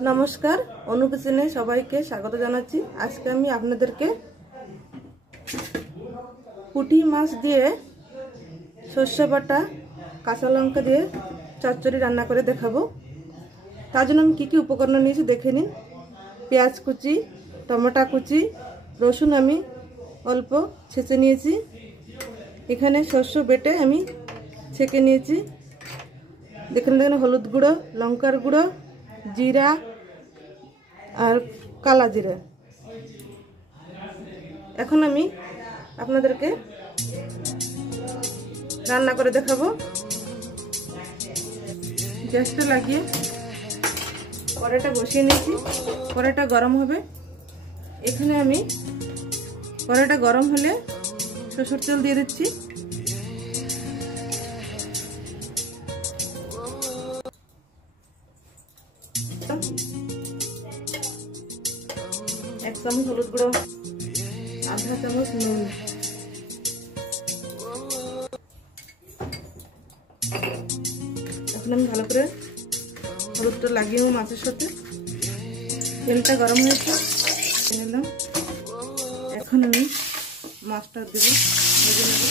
নমস্কার, অনুপ কিচেনে সবাইকে স্বাগত জানাচ্ছি। আজকে আমি আপনাদেরকে পুঁটি মাছ দিয়ে সর্ষে বাটা কাঁচা লঙ্কা দিয়ে চচ্চড়ি রান্না করে দেখাবো। তার জন্য আমি কী কী উপকরণ নিয়েছি দেখে নিন। পেঁয়াজ কুচি, টমেটো কুচি, রসুন আমি অল্প ছেঁচে নিয়েছি। এখানে সর্ষে বেটে আমি ছেঁকে নিয়েছি। দেখেন হলুদ গুঁড়ো, লঙ্কার গুঁড়ো, জিরা আর কালা জিরা। এখন আমি আপনাদেরকে রান্না করে দেখাবো। গ্যাসটা লাগিয়ে কড়াইটা বসিয়ে নিয়েছি। কড়াইটা গরম হবে। এখানে আমি কড়াইটা গরম হলে সরষের তেল দিয়ে দিচ্ছি। এক চামচ হলুদ গুঁড়ো, আধা চামচ নুন, এখন আমি ভালো করে হলুদটা লাগিয়ে মাছের সাথে। তেলটা গরম হয়েছে, নিলাম। এখন আমি মাছটা দেবো, ভেজে নেব।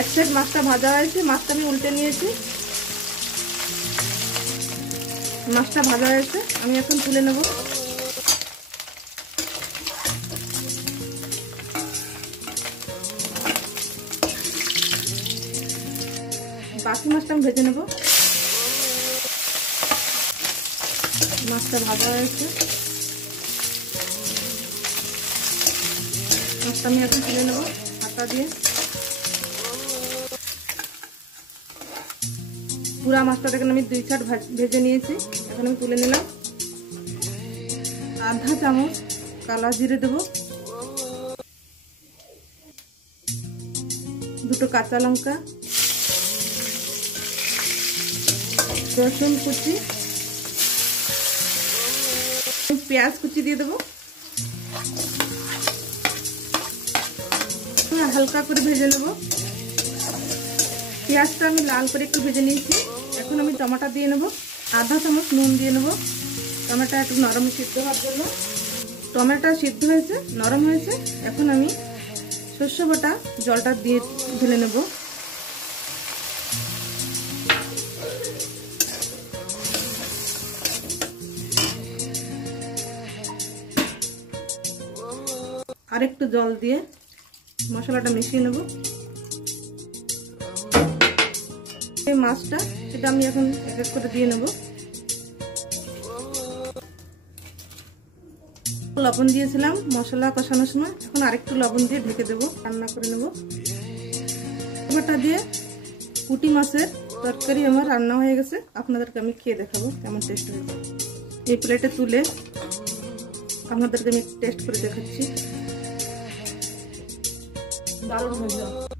এক সাইড মাছটা ভাজা হয়েছে, মাছটা আমি উল্টে নিয়েছি। মাছটা ভাজা হয়েছে, আমি এখন তুলে নেব। বাকি মাছটা আমি ভেজে নেব। মাছটা ভাজা হয়েছে, মাছটা আমি এখন তুলে নেব হাতা দিয়ে। পুরা মাছটা দেখেন আমি 2 সাইড ভেজে নিয়েছি। এখন আমি তুলে নিলাম। আধা চামচ কালা জিরে দেব, 2টো কাঁচা লঙ্কা, রসুন কুচি, পেঁয়াজ কুচি দিয়ে দেবো। হালকা করে ভেজে নেব। পেঁয়াজটা আমি লাল করে একটু ভেজে নিয়েছি। এখন আমি টমেটো দিয়ে নেব, আধা চামচ নুন দিয়ে নেব। টমেটো একটু নরম সিদ্ধ হওয়ার জন্য। টমেটো সিদ্ধ হয়েছে, নরম হয়েছে। এখন আমি সর্ষে বাটা জলটা দিয়ে ঢেলে নেব। আরেকটু জল দিয়ে মশলাটা মিশিয়ে নেব। এই মাছটা সেটা আমি এখন এক এক করে দিয়ে নেব। লবণ দিয়েছিলাম মশলা কষানোর সময়, এখন আরেকটু লবণ দিয়ে ঢেকে দেবো, রান্না করে নেব। টমেটো দিয়ে পুঁটি মাছের তরকারি আমার রান্না হয়ে গেছে। আপনাদেরকে আমি খেয়ে দেখাবো কেমন টেস্ট হয়েছে। এই প্লেটে তুলে আপনাদেরকে আমি টেস্ট করে দেখাচ্ছি। দারুণ হয়েছে।